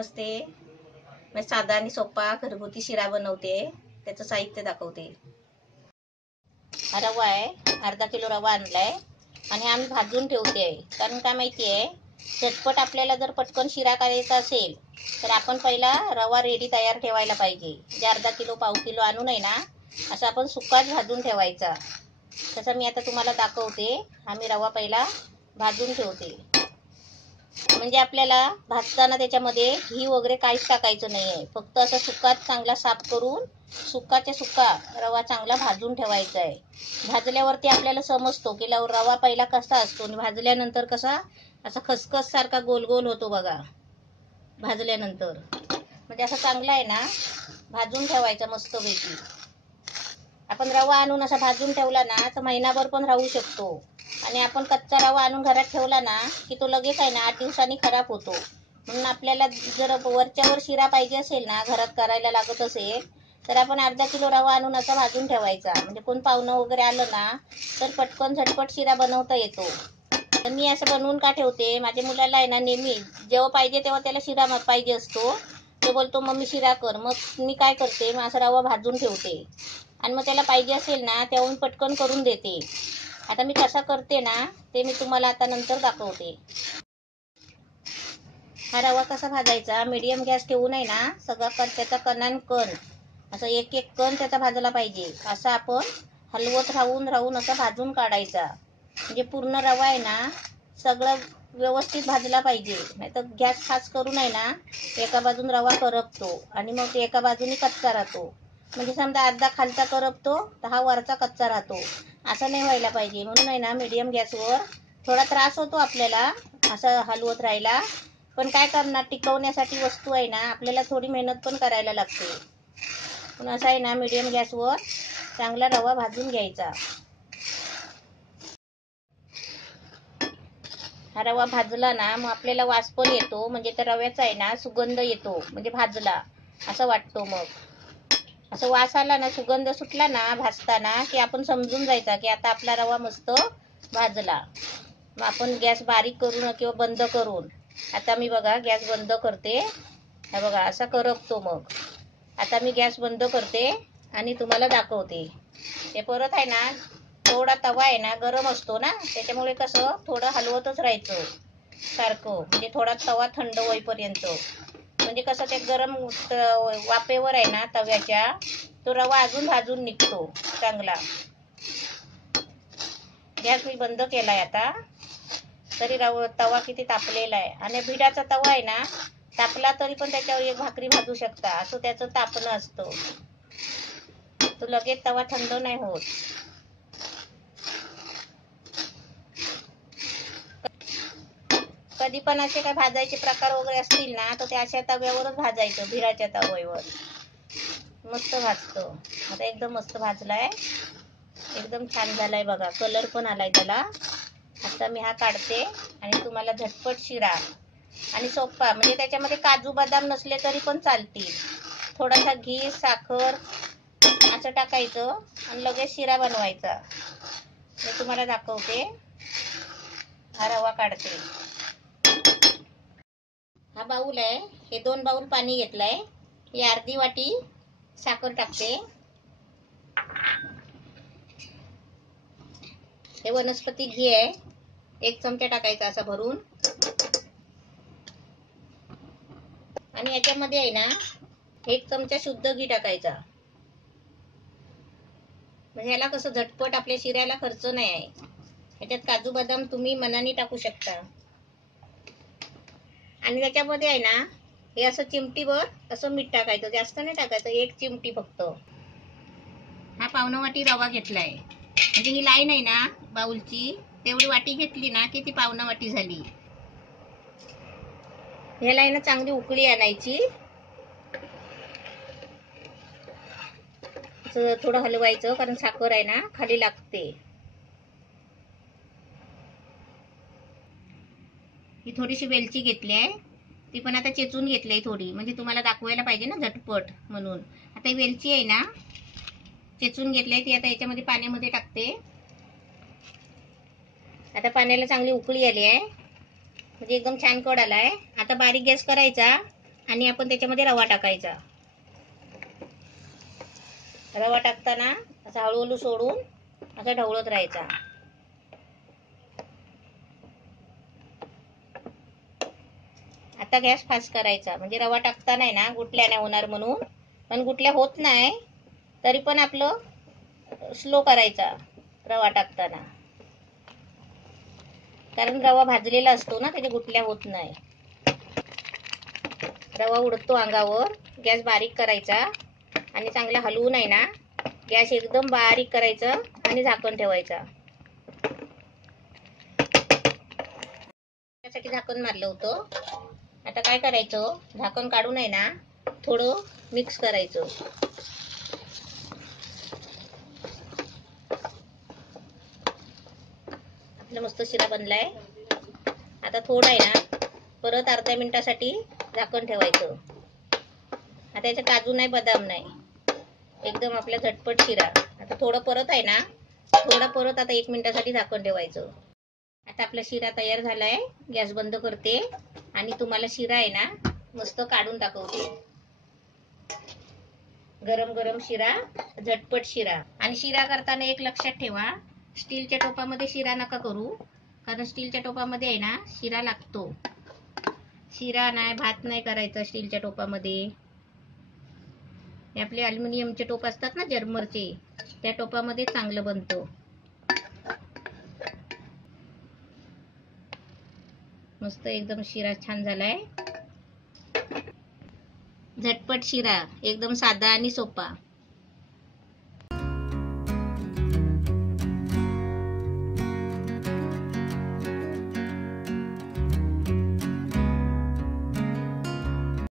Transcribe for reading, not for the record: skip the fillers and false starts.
नमस्ते. मी साधा आणि सोपा घरगुती शिरा बनवते. त्याचं साहित्य दाखवते. हा रवा आहे, अर्धा किलो रवा आणलाय आणि आम्ही भाजून ठेवते आहे. कारण काय माहिती आहे, झटपट आपल्याला जर पटकन शिरा करायचा असेल तर आपण पहिला रवा रेडी तयार ठेवायला पाहिजे. जे अर्धा किलो पाव किलो आणून आहे ना, असं आपण सुकाच भाजून ठेवायचा. तसं मी आता तुम्हाला दाखवते. आम्ही रवा पहिला भाजून ठेवते. म्हणजे आपल्याला भाजताना त्याच्यामध्ये घी वगैरे काहीच टाकायचं नाही आहे. फक्त असं सुकाच चांगला साफ करून सुकाच्या सुका रवा चांगला भाजून ठेवायचा आहे. भाजल्यावरती आपल्याला समजतो की रवा पहिला कसा असतो आणि भाजल्यानंतर कसा असा खसखस सारखा गोल गोल होतो बघा. भाजल्यानंतर म्हणजे असं चांगला आहे ना, भाजून ठेवायचा मस्तपैकी. आपण रवा आणून असा भाजून ठेवला ना तर महिनाभर पण राहू शकतो. आणि आपण कच्चा रवा आणून घरात ठेवला ना की तो लगेच आहे ना 8 दिवसांनी खराब होतो. म्हणून आपल्याला जर वरच्यावर शिरा पाहिजे असेल ना, घरात करायला लागत असेल तर आपण अर्धा किलो रवा आणून असा भाजून ठेवायचा. म्हणजे कोण पाहुणं वगैरे आलं ना तर पटकन झटपट शिरा बनवता येतो. तर मी असं बनवून का ठेवते, माझ्या मुलाला आहे ना नेहमी जेव्हा पाहिजे तेव्हा त्याला शिरा पाहिजे असतो. तो बोलतो मम्मी शिरा कर. मग मी काय करते, मग असा रवा भाजून ठेवते आणि मग त्याला पाहिजे असेल ना तेव्हा मी पटकन करून देते. आता मी कसा करते ना ते मी तुम्हाला आता नंतर दाखवते. हा रवा कसा भाजायचा, मीडियम गॅस ठेवून आहे ना सगळा त्याचा कणान कण असं एक एक कण त्याचा भाजला पाहिजे. असं आपण हलवत राहून असं भाजून काढायचा. म्हणजे पूर्ण रवा आहे ना सगळं व्यवस्थित भाजला पाहिजे. नाही तर गॅस फास्ट करून आहे ना एका बाजून रवा करपतो आणि मग ते एका बाजूने कच्चा राहतो. म्हणजे समजा अर्धा खालचा करपतो तर हा वरचा कच्चा राहतो. असं नाही व्हायला पाहिजे. म्हणून आहे ना मीडियम गॅसवर थोडा त्रास होतो आपल्याला असं हलवत राहायला. पण काय करणार, टिकवण्यासाठी वस्तू आहे ना आपल्याला थोडी मेहनत पण करायला लागते. पण असं आहे ना मीडियम गॅसवर चांगला रवा भाजून घ्यायचा. हा रवा भाजला ना मग आपल्याला वास पण येतो. म्हणजे त्या रव्याचा आहे ना सुगंध येतो. म्हणजे भाजला असं वाटतो. मग असं वास आला ना, सुगंध सुटला ना भाजताना की आपण समजून जायचा की आता आपला रवा मस्त भाजला. मग आपण गॅस बारीक करून किंवा बंद करून, आता मी बघा गॅस बंद करते. हा बघा असा करपतो. मग आता मी गॅस बंद करते आणि तुम्हाला दाखवते. ते परत आहे ना थोडा तवा आहे ना गरम असतो ना, त्याच्यामुळे कसं थोडं हलवतच राहायचं सारखं. म्हणजे थोडा तवा थंड होईपर्यंत. म्हणजे कसं ते गरम वाफेवर आहे ना तव्याच्या तो रवा अजून भाजून निघतो चांगला. गॅस मी बंद केलाय आता. तरी तवा किती तापलेला आहे. आणि भिडाचा तवा आहे ना तापला तरी पण त्याच्यावर एक भाकरी भाजू शकता. असं त्याचं तापणं असतं. तो लगेच तवा थंड नाही होत. कधी पण असे काय भाजायचे प्रकार वगैरे असतील ना तर ते अशा तव्यावरच भाजायचं, भिडाच्या तव्यावर मस्त भाजतं. आता एकदम मस्त भाजलाय, एकदम छान झालाय बघा. कलर पण आलाय त्याला. आता मी हा काढते आणि तुम्हाला झटपट शिरा आणि सोपा, म्हणजे त्याच्यामध्ये काजू बदाम नसले तरी पण चालतील. थोडासा घी साखर असं टाकायचं आणि लगेच शिरा बनवायचा. मी तुम्हाला दाखवते. हा रवा काढते. हा बाऊल आहे. हे 2 बाऊल पाणी घेतलंय. ही अर्धी वाटी साखर टाकते. हे वनस्पती घी आहे, 1 चमचा टाकायचा असा भरून. आणि याच्यामध्ये आहे ना 1 चमचा शुद्ध घी टाकायचा. म्हणजे याला कसं झटपट आपल्या शिऱ्याला खर्च नाही आहे. याच्यात काजू बदाम तुम्ही मनाने टाकू शकता. आणि त्याच्यामध्ये आहे ना हे असं चिमटीभर असं मीठ टाकायचं. जास्त नाही टाकायचं, 1 चिमटी फक्त. हा पावणं वाटी रवा घेतलाय. म्हणजे ही लाईन आहे ना बाउलची, तेवढी वाटी घेतली ना की ती पावणं वाटी झाली. ह्याला आहे ना चांगली उकळी आणायची. थोडं हलवायचं कारण साखर आहे ना खाली लागते. ही थोडीशी वेलची घेतली आहे, ती पण आता चेचून घेतली आहे थोडी. म्हणजे तुम्हाला दाखवायला पाहिजे ना झटपट म्हणून. आता ही वेलची आहे ना चेचून घेतली आहे, ती आता याच्यामध्ये पाण्यामध्ये टाकते. आता पाण्याला चांगली उकळी आली आहे, म्हणजे एकदम छान कड आलाय. आता बारीक गॅस करायचा आणि आपण त्याच्यामध्ये रवा टाकायचा. रवा टाकताना असा हळूहळू सोडून असं ढवळत राहायचा. आता गॅस फास्ट करायचा, म्हणजे रवा टाकताना आहे ना गुठल्या नाही होणार म्हणून. पण गुठल्या होत नाही तरी पण आपलं स्लो करायचा रवा टाकताना, कारण रवा भाजलेला असतो ना, त्याच्या गुठल्या होत नाही. रवा उडतो अंगावर. गॅस बारीक करायचा आणि चांगला हलवून आहे ना गॅस एकदम बारीक करायचा आणि झाकण ठेवायचा. त्यासाठी झाकण मारलं होतं. आता काय करायचं, झाकण काढून आहे ना थोडं मिक्स करायचं. आपला मस्त शिरा बनलाय. आता थोडं आहे ना परत अर्ध्या मिनिटासाठी झाकण ठेवायचं. आता याच्यात काजू नाही, बदाम नाही, एकदम आपला झटपट शिरा. आता थोडं परत आहे ना, थोडा परत आता 1 मिनिटासाठी झाकण ठेवायचं. आता आपला शिरा तयार झालाय. गॅस बंद करते आणि तुम्हाला शिरा आहे ना मस्त काढून दाखवते. गरम गरम शिरा, झटपट शिरा. आणि शिरा करताना एक लक्षात ठेवा, स्टीलच्या टोपामध्ये शिरा नका करू, कारण स्टीलच्या टोपामध्ये आहे ना शिरा लागतो. शिरा नाही, भात नाही करायचा स्टीलच्या टोपामध्ये. हे आपले अल्युमिनियमचे टोप असतात ना जर्मरचे, त्या टोपामध्ये चांगलं बनतं. मस्त एकदम शिरा छान झालाय. झटपट शिरा, एकदम साधा आणि सोपा.